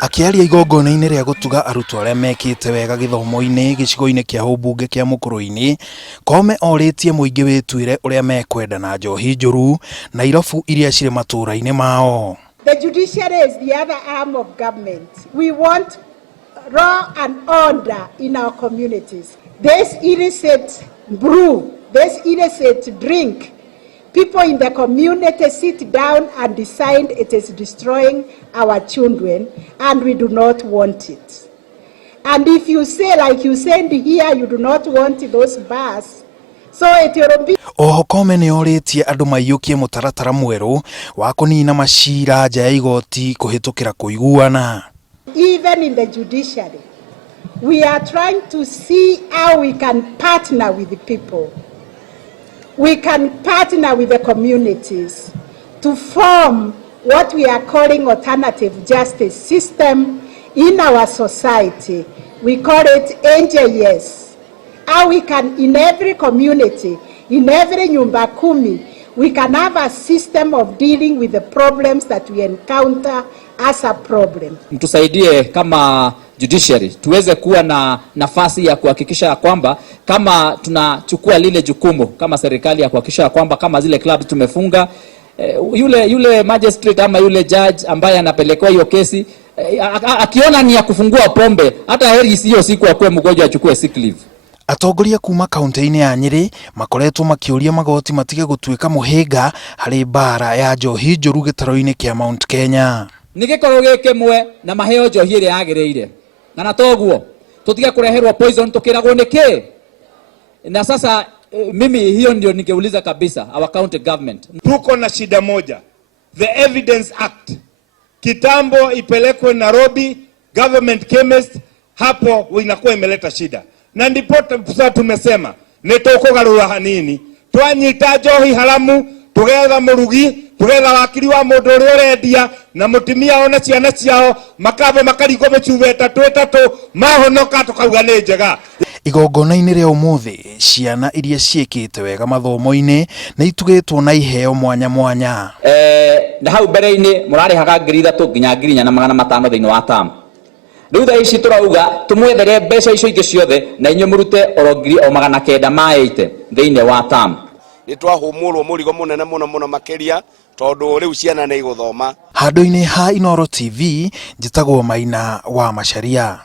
Akiaria igongona-inĩ rĩa gũtuga arutwo arĩa mekĩte wega gĩthomo-inĩ gĩcigo-inĩ kĩa ũmbunge kĩa Mũkũrũ-inĩ, Koome orĩtie mũingĩ wĩtuĩre ũrĩa mekwenda na njohi njũru na irobu iria cirĩ matũũra-inĩ mao. The judiciary is the other arm of government. We want law and order in our communities. This illicit brew, this illicit drink, people in the community sit down and decide it is destroying our children, and we do not want it. And if you say, like you said here, you do not want those bars, so it will be... Oho Koome nĩ orĩtie andũ maiyũkie mũtaratara mwerũ wa kũnina macira nja ya igoti kũhĩtũkĩra kũiguana. Even in the judiciary, we are trying to see how we can partner with the people. We can partner with the communities to form what we are calling alternative justice system in our society. We call it NJS. How we can, in every community, in every nyumba kumi, we can have a system of dealing with the problems that we encounter as a problem. Mtusaidie kama judiciary tuweze kuwa na nafasi ya kuhakikisha kwamba kama tunachukua lile jukumu kama serikali ya kuhakikisha kwamba kama zile clubs tumefunga, yule magistrate ama yule judge ambaye anapelekwa hiyo kesi akiona ni ya kufungua pombe, hata heri hiyo siku akue mgonjwa achukue sick leave. Atongoria kuma kaunti-inĩ ya Nyeri makoretwo makĩũria magoti matige gũtuĩka mũhĩnga harĩ mbara ya njohi njũru gĩtaro-inĩ kĩa Mount Kenya. Nĩ gĩkorwo gĩkĩmwe na maheo njohi ĩrĩa yagĩrĩire. Na toguo tutige kureherwo poison tukiragwo niki. Na sasa mimi hiyo ndio ningeuliza kabisa our county government. Tuko na shida moja. The Evidence Act. Kitambo ipelekwe Nairobi government chemist, hapo inakuwa imeleta shida. Na ndipo sasa tumesema nitukugarura hanini. Twanyita njohi haramu, tugetha murugi, tugetha wakiri wa mundu uria urendia na mutimia ona ciana ciao makabe makarigo mĩcuba ĩtatũ mahonoka tukauga nĩ njega. Igongona-inĩ rĩa ũmũthĩ ciana iria ciĩkĩte wega mathomo-inĩ nĩ itugĩtwo na iheo mwanya mwanya. Na hau mbere-inĩ mũrarĩhaga 3,000 nginya 4,500 thĩinĩ wa term. Rĩu thaa ici tũrauga tũmwethere mbeca icio ingĩ ciothe na inyuĩ mũrute oro 980 thĩinĩ wa term. Nĩtwahũmũrwo mũrigo mũnene mũno makĩria tondũ rĩu ciana nĩ igũthoma. Handũ-inĩ ha Inooro TV njĩtagwo Maina wa Macharia.